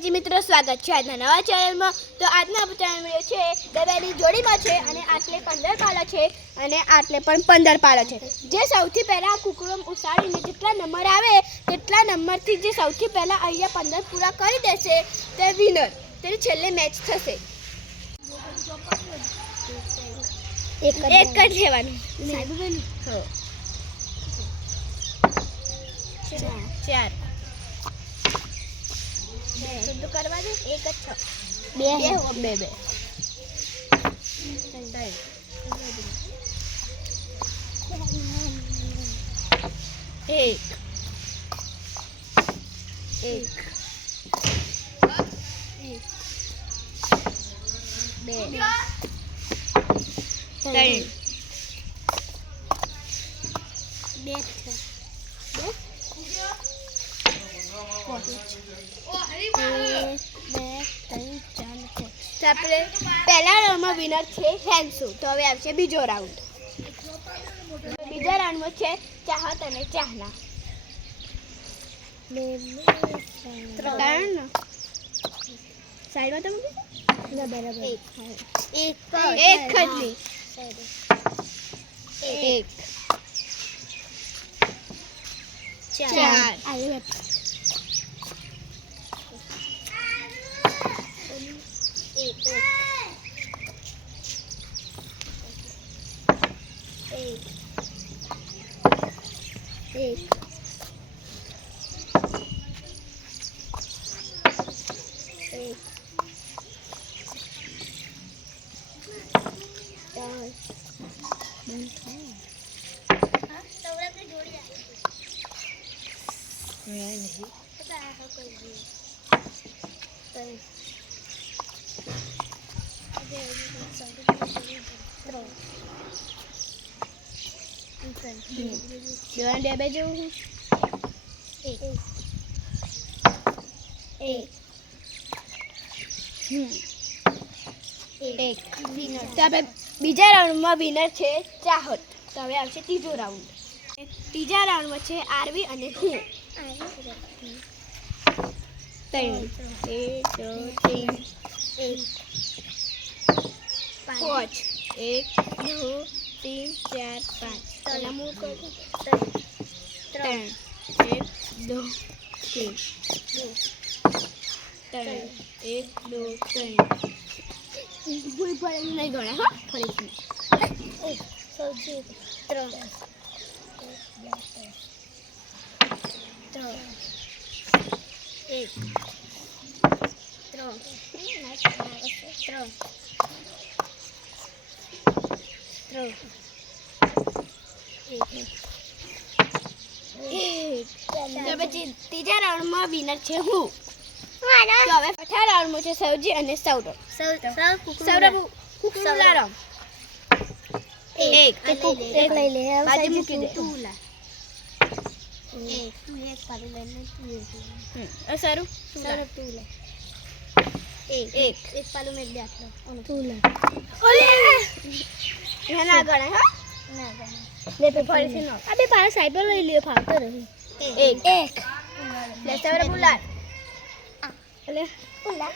જી મિત્રો, સ્વાગત છે આજના નવા ચેનલમાં। તો આજના ચેનલ છે દબાની જોડીમાં છે અને આટલે 15 પાલા છે અને આટલે પણ 15 પાલા છે। જે સૌથી પહેલા કુકડો ઉસાડીને જેટલા નંબર આવે તેટલા નંબરથી જે સૌથી પહેલા અહીંયા 15 પૂરા કરી દેશે તે વિનર। તેની છેલ્લે મેચ થશે। એક જ લેવાનું। ચાર તો કરવા દે। એક જ છ બે બે બે એક એક બે ત્રણ બે આપણે પહેલા રાઉન્ડમાં વિનર છે હેન્સુ। તો હવે આવશે બીજો રાઉન્ડ। બીજા રાઉન્ડમાં છે ચાહત અને ચાહના। ત્રણ સાઈડમાં તમે બરાબર એક જ નહીં એક ચાર બે જેવું એક તો આપણે બીજા રાઉન્ડમાં વિનર છે ચાહત। તો હવે આવશે ત્રીજો રાઉન્ડ। ત્રીજા રાઉન્ડમાં છે આરવી અને હું। પાંચ એક દો तीन चार पाँच ત્રણ એક દો तीन ત્રણ એક દો ત્રણ ભૂલ પડે નહીં ગણે। હા ફરીથી ત્રણ એક ત્રણ પછી ત્રીજા રાઉન્ડમાં વિનર છે હું। તો હવે ચોથા રાઉન્ડમાં છે સૌજી અને સૌરભ। એક લઈ લે બાજુ મૂકી દે। સૌરભ તું લે એક પાલું મેં દે તું લે ના ગણે। હા ના ગણે લે પે ફરીથી નો અબે પારા સાઈડ પર લઈ લે ફાવતો રહી એક લે સૌરભ ઉલાર લે ઉલાર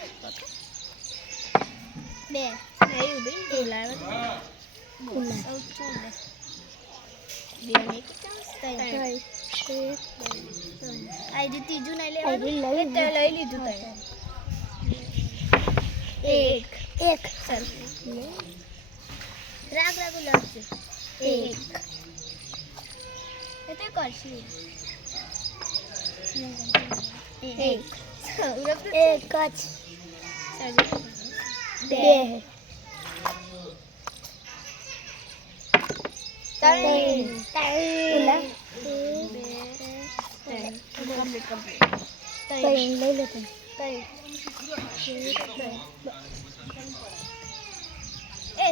બે નહીં ઉભી ઉલાર બે ને આઈ દી ત્રીજું નહીં લેવાનું લઈ લીધું તને એક ચાલ રાગ લડશે એક એ તો કરશી એક જ બે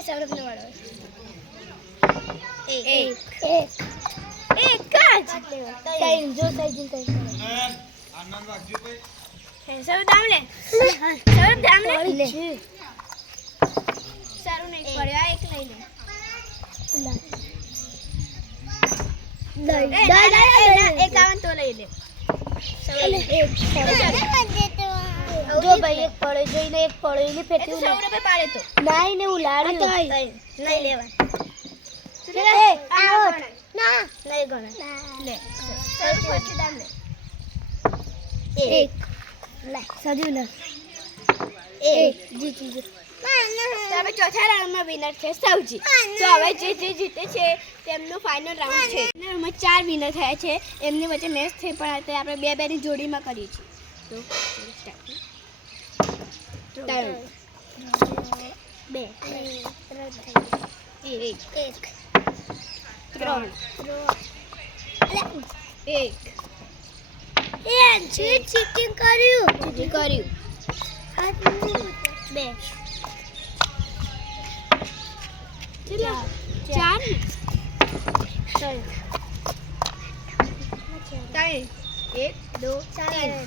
સૌરભ નો વાળો એક જ જો સાઈડ આનંદ વાગજો ભાઈ સૌરભ દામ લે સારું નહીં પડ્યા એક લઈ લે એક આवन તો લઈ લે એક ભાઈ એક પડ્યો જોઈને એક પડ્યો એને ફેંક્યું 100 રૂપિયા પાડે તો નહીં ને ઉલાડ્યું નહીં લેવા ના નહીં ગણે લે પછી દામ લે એક લે સજુ લે એક જીતી ગયો તો હવે ચોથા રાઉન્ડમાં વિનર છે સૌજી તો હવે જે જીતે છે તેમનું ફાઇનલ રાઉન્ડ છે એમાં 4 વિનર થયા છે એમની વચ્ચે મેચ થઈ પણ અત્યારે આપણે બે બેની જોડીમાં કરીએ છીએ તો ત્રણ બે એક એક ત્રણ એક ચીટિંગ કર્યું ચીટિંગ કર્યું બે ચાર ત્રણ એક દો ત્રણ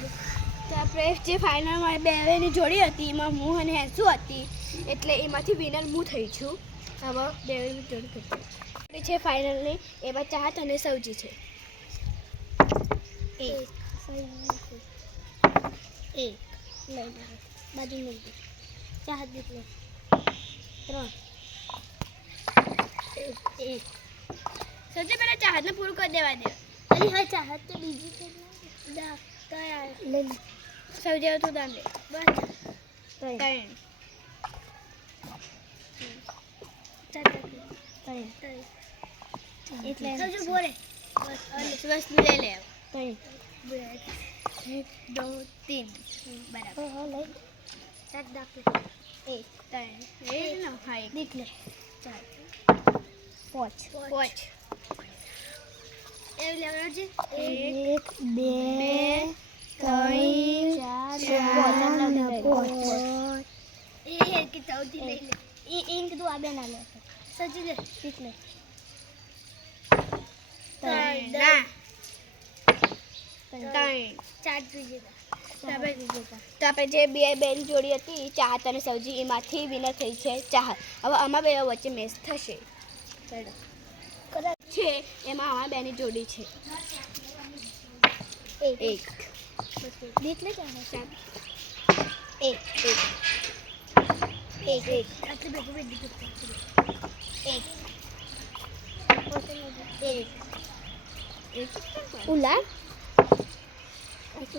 તો આપણે જે ફાઇનલમાં બે બેની જોડી હતી એમાં હું અને હેસુ હતી એટલે એમાંથી વિનર હું થઈ છું હવે બે બેની જોડી કરી છે ફાઇનલની એમાં ચાહત અને સૌજી છે એક એક લઈ બાજુ મૂકી ચાહત દીકરો ત્રણ એક સૌથી પહેલા ચાહતને પૂરું કરી દેવા દે અરે હા ચાહત તો બીજી છે લઈ સૌજી હવે તું દામ લે બસ ત્રણ એટલે સજુ બોલે બસ લે લે એક દો तीन બરાબર હા લઈ સાત દાખલ એક ત્રણ એ જ ને હા એક દીકલે ચાર પાંચ પાંચ એવું લેવાનું છે એક બે ત્રણ પાંચ એ કે ચૌથી લઈ લે એ કીધું આ બે ના લે સજી લે દીકલે ત્રણ ચાર બીજે તો આપણે જે બે બેન જોડી હતી ચાહત અને સૌજી એમાંથી વિનર થઈ છે ચાહત હવે આમાં બે વચ્ચે મેચ થશે છે એમાં આમાં બેની જોડી છે એક દીકલે ચાર એક એક એક એક આટલી ભેગું ભેગું એક એક એક ઉલા છ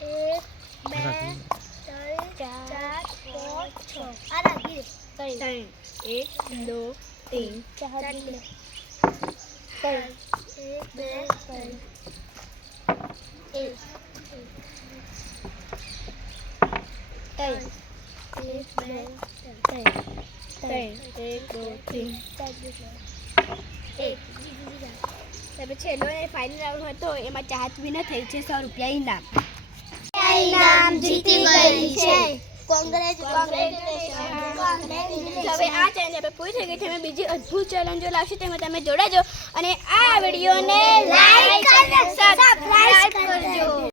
એક બે ત્રણ ચાર પાંચ છ આ રાખી દે ત્રણ એક દો तीन ચાર દીકલે ત્રણ એક બે ત્રણ એક ત્રણ એક બે ત્રણ એક દો तीन ચાર દીકલે એક તમે છેલ્લો એ ફાઇનલ રાઉન્ડ હતો એમાં ચાહત વિનર થઈ છે 100 રૂપિયા ઇનામ ઇનામ જીતી ગઈ છે હવે આ ચેલેન્જ આપણે પૂરી થઈ ગઈ છે અમે બીજી અદ્ભુત ચેલેન્જો લાવશું તેમાં તમે જોડાજો અને આ વિડીયોને લાઈક અને સબસ્ક્રાઇબ કરજો